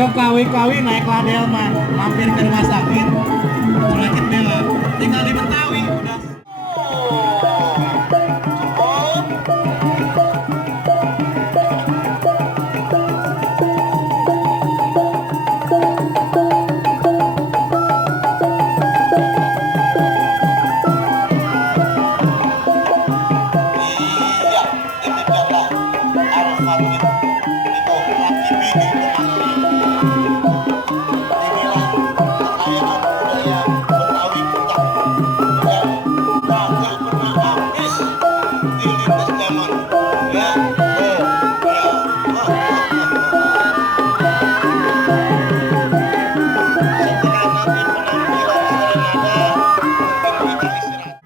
Ke kawi-kawi naik ladel mah mampir ke rumah sakit penyakit bela tinggal di Betawi udah. Iya, demikianlah Al-Fatih itu laki bini berlaki. Inilah kekayaan budaya Betawi kita yang bakal pernah habis di lintas zaman. Ya, setelah nanti penampilan serenada mungkin kita istirahat.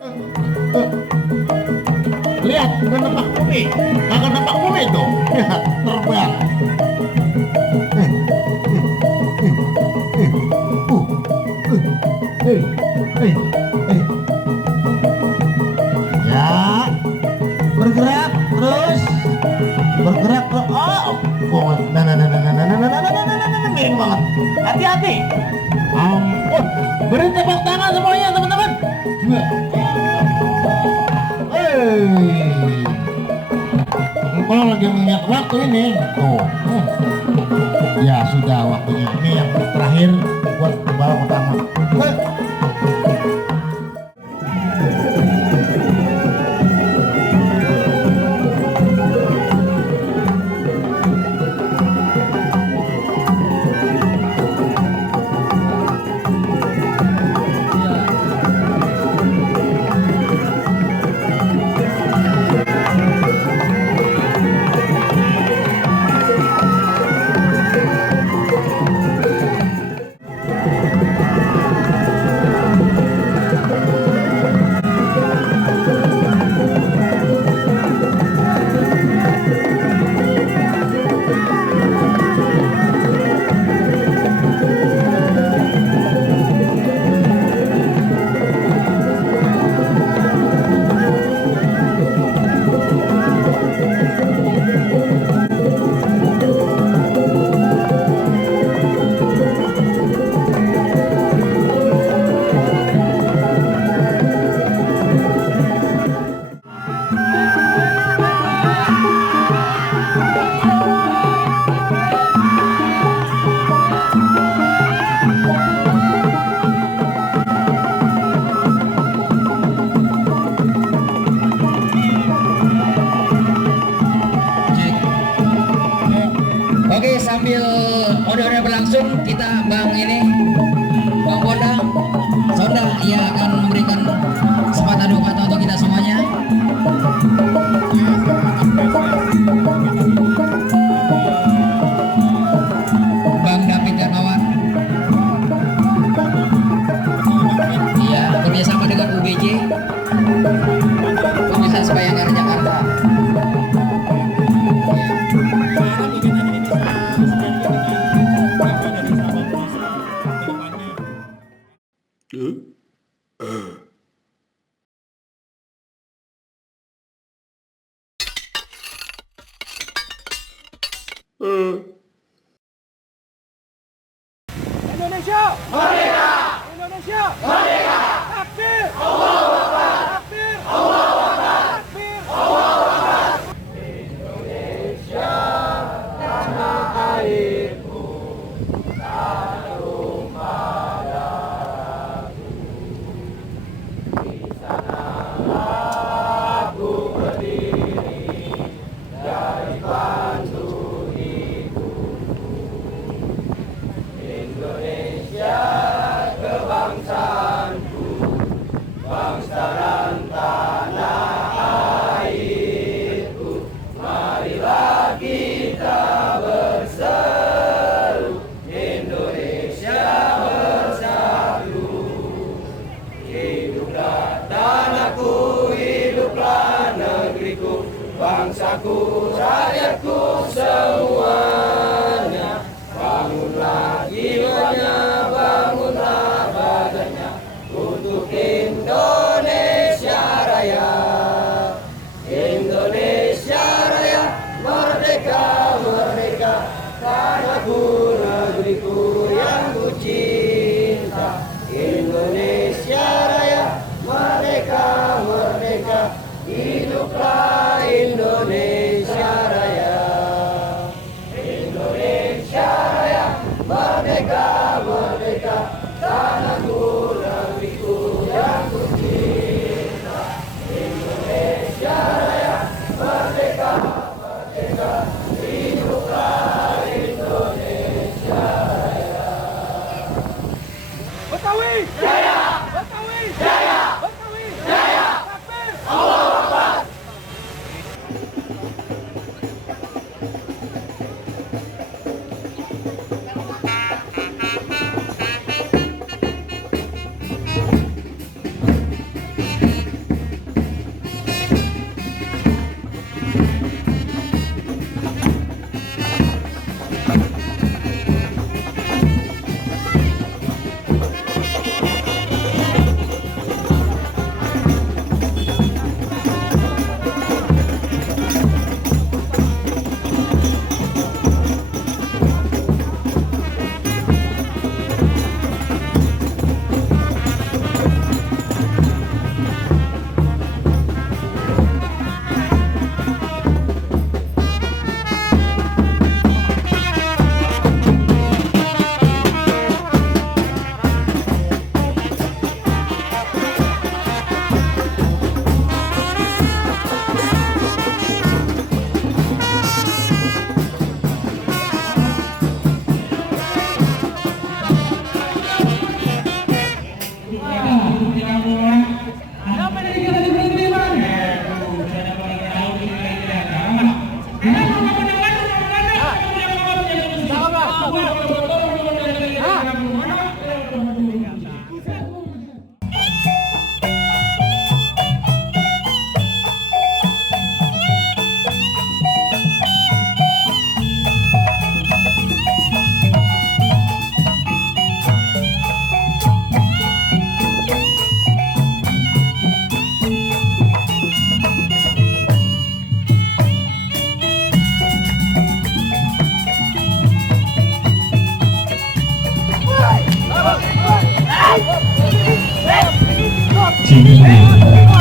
Lihat, udah nampak bumi, kagak nampak bumi tuh, terbang. Ya, bergerak terus, bergerak terus. Oh, miring banget. Hati-hati. Ampun, beri tepuk tangan semuanya teman-teman. Kalau lagi mengingat waktu ini, tuh, ya sudah waktunya. Ini yang terakhir buat balap pertama. Oke, sambil ode-ode berlangsung, kita Bang Bonda, Sonda, ia akan memberikan sepatah dua kata untuk kita semuanya. Bang David Darmawan, iya, kerjasama dengan UBJ, Pemirsa Bayangkara Jakarta. Indonesia merdeka! Indonesia merdeka! Takbir! Allahu Akbar! Takbir! Allahu Akbar! Takbir! Allahu Akbar! Indonesia tanah airku, tanah rumah darahku. Di sanalah aku berdiri dari batu ibu. Indonesia kebangsaanku, bangsa dan tanah airku. Marilah kita berseru, Indonesia bersatu. Hiduplah tanahku, hiduplah negeriku, bangsaku, rakyatku semuanya. Bangunlah jiwanya, bangunlah badannya untuk Indonesia Raya. Indonesia Raya, merdeka, merdeka, tanahku, negeriku yang ku cinta. Indonesia Raya, merdeka, merdeka, hiduplah Indonesia Raya. Indonesia Raya, merdeka, merdeka, tanahku, negeriku yang ku cinta. Indonesia Raya, merdeka, merdeka, hiduplah Indonesia Raya. Betawi Jaya! Betawi Jaya! Betawi Jaya! Takbir! Allahu Akbar! Sini.